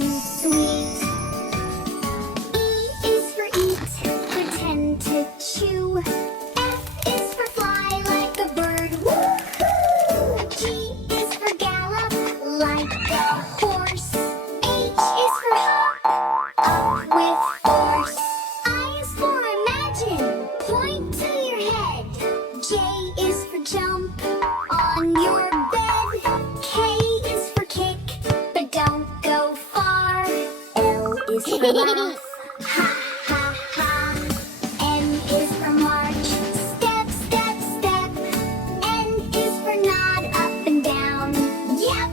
sweet. E is for eat, pretend to chew. F is for fly like a bird, woohoo! G is for gallop like a horse. H is for hop, up with force. I is for imagine, point to your head. J is for jump on your bed. K is for kick, but don't go far. L is for laugh, ha ha ha. M is for march, step step step. N is for nod up and down, yep.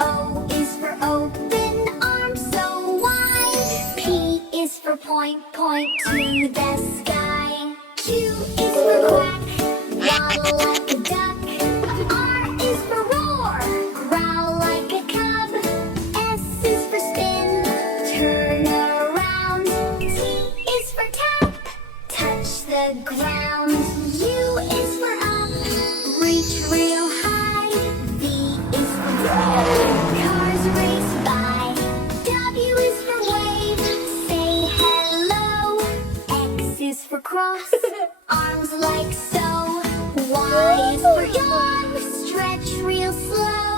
O is for open arms so wide. P is for point, point to the sky. Q is for quack, waddle like a duck. R is for roar, growl like a cub. S is for spin, turn around. T is for tap, touch the ground. U is for up, reach real high. V is for wheel, cars race by. W is for wave, say hello. X is for cross, arms like so. Y is for yawn, stretch real slow.